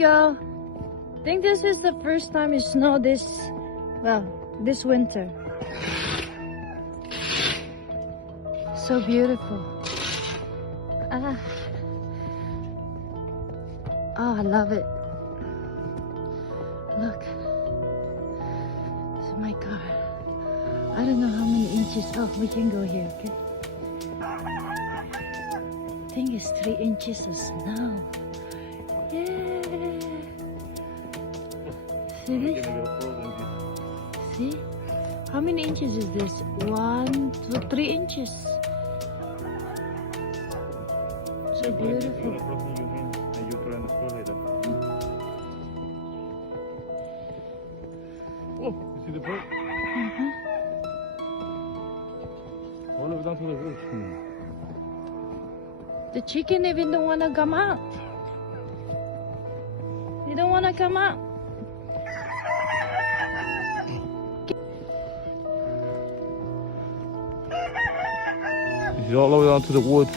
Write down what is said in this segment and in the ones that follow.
go. I think this is the first time it snowed this winter. So beautiful. Oh, I love it. Look. This is my car. I don't know how many inches. Oh, we can go here, okay? I think it's 3 inches of snow. Yeah. See? See? How many inches is this? 1, 2, 3 inches. So beautiful. Oh, you see the boat? All of down to the roof. The chicken even don't want to come out. They don't want to come out. This is all the way down to the woods.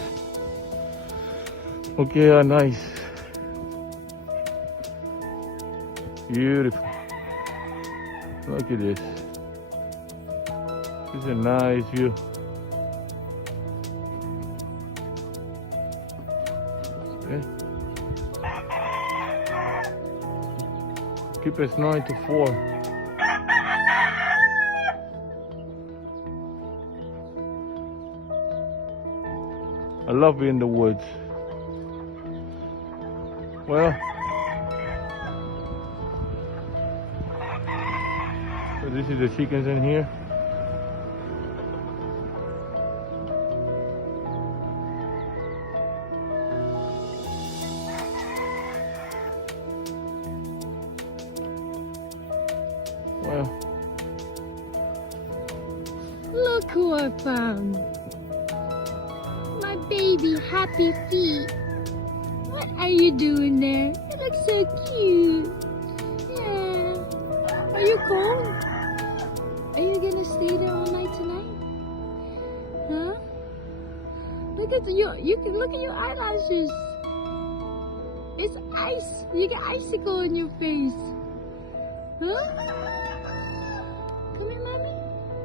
Okay, nice. Beautiful. Look at this. This is a nice view. Okay. Keep it snowing to 4. I love being in the woods. Well, so this is the chickens in here. Well, Look who I found. My baby Happy Feet. What are you doing there? You look so cute. Yeah. Are you cold? Are you gonna stay there all night tonight? Huh? Look at look at your eyelashes. It's ice. You got icicle on your face. Huh? Come here, mommy.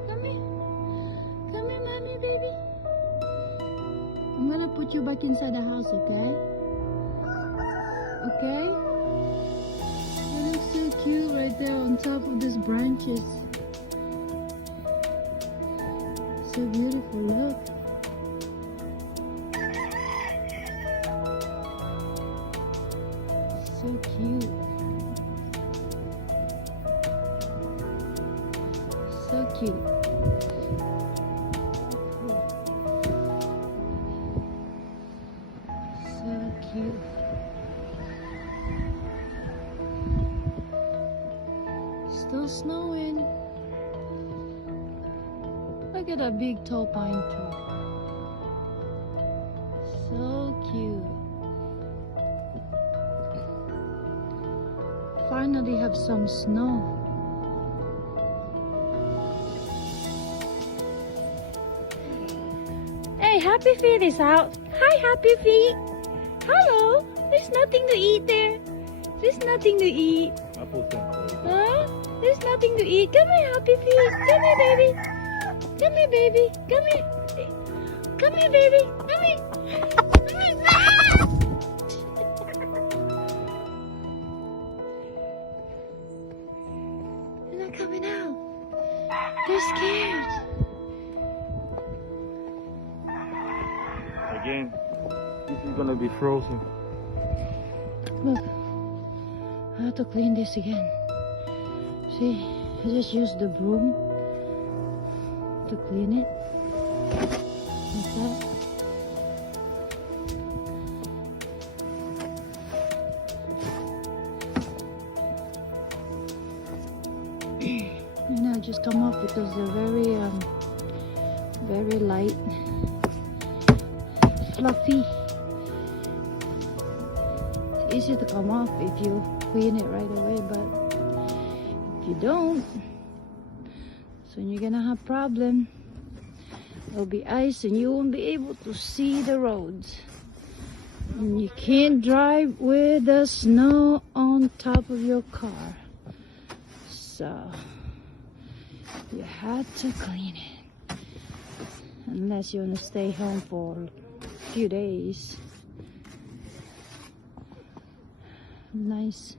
Come here. Come here, mommy, baby. I'm gonna put you back inside the house, okay? Okay? You look so cute right there on top of these branches. So beautiful, look. So cute. So cute. So cute. Still snowing. Look at that big tall pine tree. So cute. Finally have some snow. Hey, Happy Feet is out. Hi, Happy Feet. Hello. There's nothing to eat there. There's nothing to eat. Huh? There's nothing to eat. Come here, Happy Feet. Come here, baby. Come here, baby. Come here. Come here, baby. Come here. Come here. They're not coming out. They're scared. again, this is gonna be frozen. Look, I have to clean this again. See, I just used the broom to clean it. Like that. You know, just come off because they're very light, fluffy. It's easy to come off if you clean it right away, but if you don't, soon you're gonna have problem. There'll be ice and you won't be able to see the roads. And you can't drive with the snow on top of your car. So you have to clean it. Unless you want to stay home for a few days. Nice.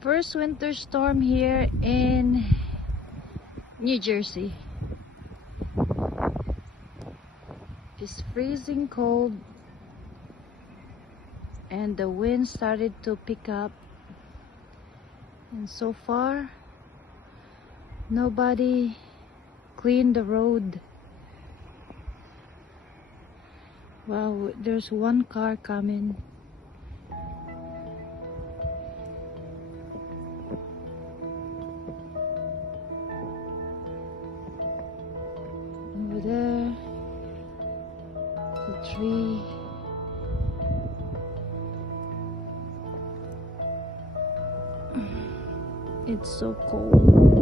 First winter storm here in New Jersey. It's freezing cold and the wind started to pick up, and so far nobody cleaned the road. Wow, there's one car coming. Over there, the tree. It's so cold.